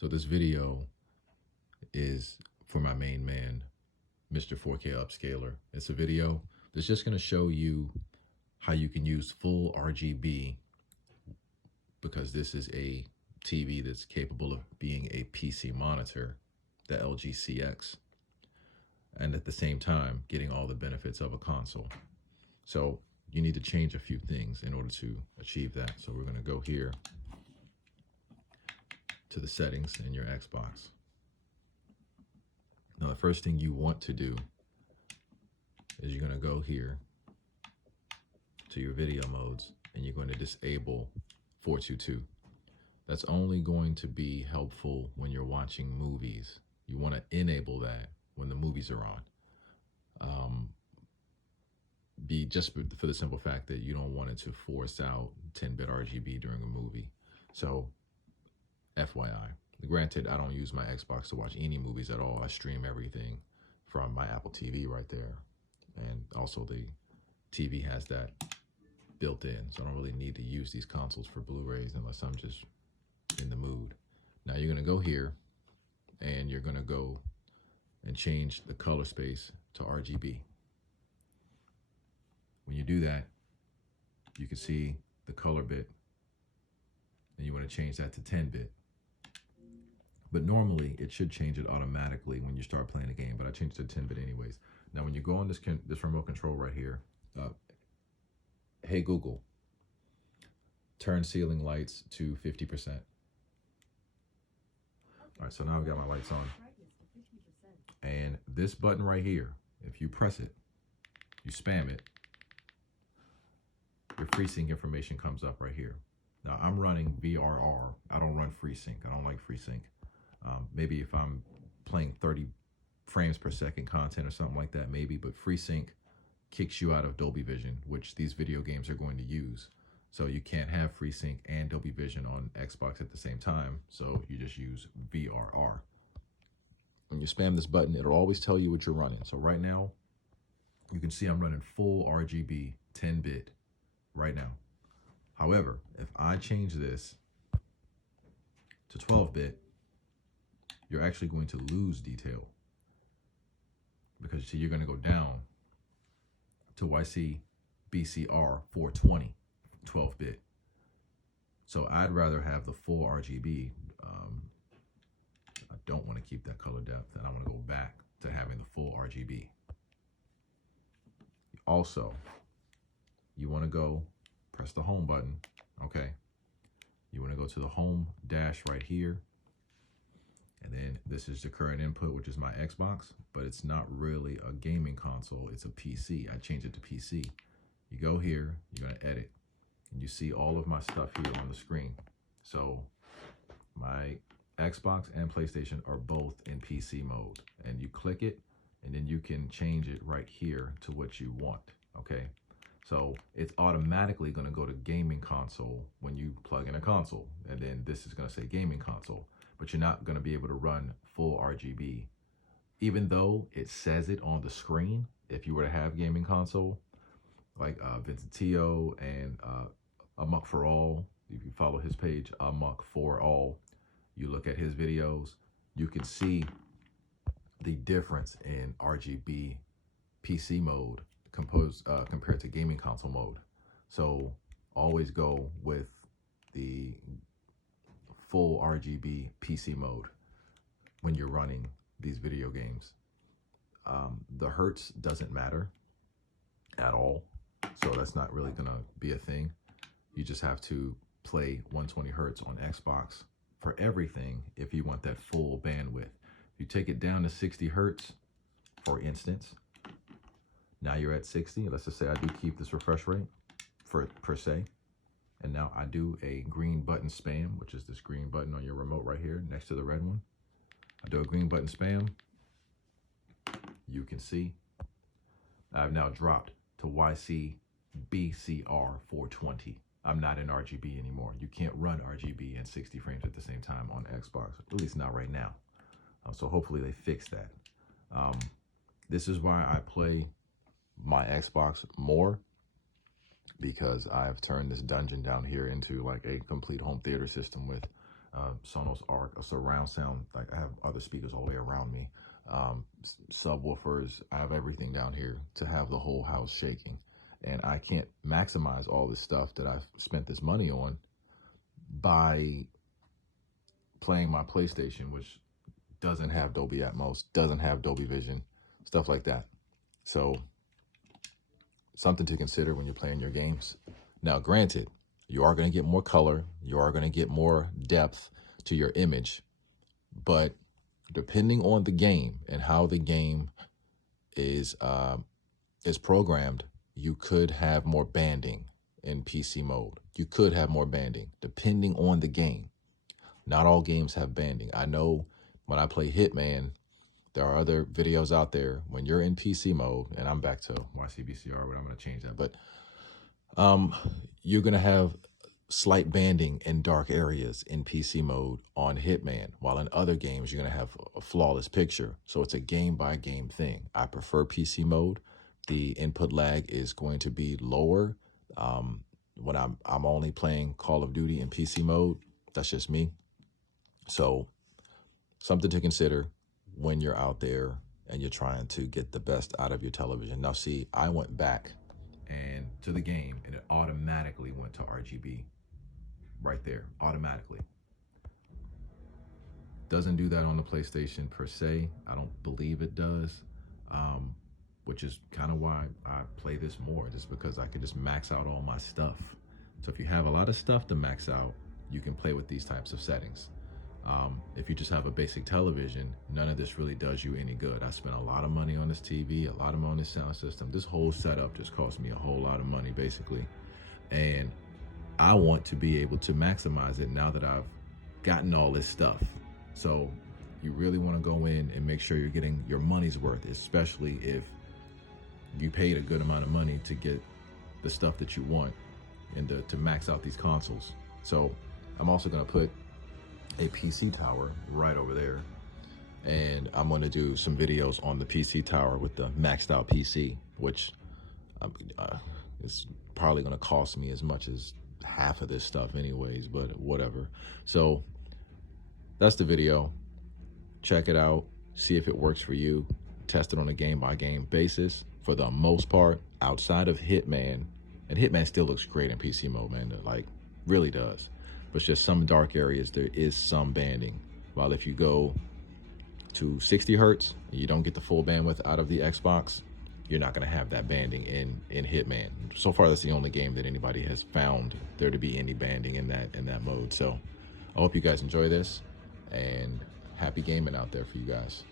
So this video is for my main man, Mr. 4K Upscaler. It's a video that's just going to show you how you can use full RGB, because this is a TV that's capable of being a PC monitor, the LG CX, and at the same time getting all the benefits of a console. So you need to change a few things in order to achieve that. So we're going to go here to the settings in your Xbox. Now the first thing you want to do is you're going to go here to your video modes and you're going to disable 422. That's only going to be helpful when you're watching movies. You want to enable that when the movies are on. Be just for the simple fact that you don't want it to force out 10-bit RGB during a movie. So FYI. Granted, I don't use my Xbox to watch any movies at all. I stream everything from my Apple TV right there. And also the TV has that built in. So I don't really need to use these consoles for Blu-rays unless I'm just in the mood. Now you're going to go here and you're going to go and change the color space to RGB. When you do that, you can see the color bit, and you want to change that to 10-bit. But normally it should change it automatically when you start playing a game, but I changed it to 10-bit anyways. Now when you go on this remote control right here, hey Google, turn ceiling lights to 50%. All right, so now I've got my lights on. And this button right here, if you press it, you spam it, your FreeSync information comes up right here. Now I'm running VRR. I don't run FreeSync. I don't like FreeSync. Maybe if I'm playing 30 frames per second content or something like that, maybe, but FreeSync kicks you out of Dolby Vision, which these video games are going to use. So you can't have FreeSync and Dolby Vision on Xbox at the same time, so you just use VRR. When you spam this button, it'll always tell you what you're running. So right now, you can see I'm running full RGB 10-bit right now. However, if I change this to 12-bit, you're actually going to lose detail, because see, you're going to go down to YC BCR 420 12-bit. So I'd rather have the full RGB. I don't want to keep that color depth, and I want to go back to having the full RGB. Also, you want to go press the home button. Okay. You want to go to the home dash right here. And then this is the current input, which is my Xbox, but it's not really a gaming console. It's a PC. I changed it to PC. You go here, you're going to edit, and you see all of my stuff here on the screen. So my Xbox and PlayStation are both in PC mode, and you click it, and then you can change it right here to what you want. Okay. So it's automatically going to go to gaming console when you plug in a console, and then this is going to say gaming console. But you're not going to be able to run full RGB, even though it says it on the screen. If you were to have gaming console, like Vincent Tio and Amok for All, if you follow his page, Amok for All, you look at his videos, you can see the difference in RGB PC mode compared to gaming console mode. So always go with the full RGB PC mode when you're running these video games. The hertz doesn't matter at all, so that's not really gonna be a thing. You just have to play 120 hertz on Xbox for everything if you want that full bandwidth. If you take it down to 60 hertz, for instance, now you're at 60. Let's just say I do keep this refresh rate per se. And now I do a green button spam, which is this green button on your remote right here next to the red one. I do a green button spam. You can see I've now dropped to YC BCR 420. I'm not in RGB anymore. You can't run RGB in 60 frames at the same time on Xbox, at least not right now. So hopefully they fix that. This is why I play my Xbox more, because I've turned this dungeon down here into like a complete home theater system with Sonos Arc, a surround sound. Like I have other speakers all the way around me, subwoofers. I have everything down here to have the whole house shaking. And I can't maximize all this stuff that I've spent this money on by playing my PlayStation, which doesn't have Dolby Atmos, doesn't have Dolby Vision, stuff like that. So something to consider when you're playing your games. Now, granted, you are going to get more color, you are going to get more depth to your image, but depending on the game and how the game is programmed, you could have more banding in PC mode. You could have more banding depending on the game. Not all games have banding. I know when I play Hitman, there are other videos out there when you're in PC mode, and I'm back to YCBCR, but I'm going to change that. But you're going to have slight banding in dark areas in PC mode on Hitman, while in other games, you're going to have a flawless picture. So it's a game by game thing. I prefer PC mode. The input lag is going to be lower when I'm only playing Call of Duty in PC mode. That's just me. So something to consider when you're out there and you're trying to get the best out of your television. Now, see, I went back and to the game and it automatically went to RGB right there, automatically. Doesn't do that on the PlayStation per se. I don't believe it does, which is kind of why I play this more, just because I could just max out all my stuff. So if you have a lot of stuff to max out, you can play with these types of settings. If you just have a basic television, none of this really does you any good. I spent a lot of money on this TV, a lot of money on this sound system. This whole setup just cost me a whole lot of money, basically. And I want to be able to maximize it now that I've gotten all this stuff. So you really want to go in and make sure you're getting your money's worth, especially if you paid a good amount of money to get the stuff that you want and to max out these consoles. So I'm also going to put a PC tower right over there, and I'm going to do some videos on the PC tower with the maxed out PC, which is probably going to cost me as much as half of this stuff anyways, but whatever. So that's the video. Check it out, see if it works for you, test it on a game by game basis. For the most part, outside of Hitman, and Hitman still looks great in PC mode, man, like really does. But it's just some dark areas, there is some banding. While if you go to 60 hertz, you don't get the full bandwidth out of the Xbox, you're not gonna have that banding in Hitman. So far, that's the only game that anybody has found there to be any banding in that mode. So I hope you guys enjoy this, and happy gaming out there for you guys.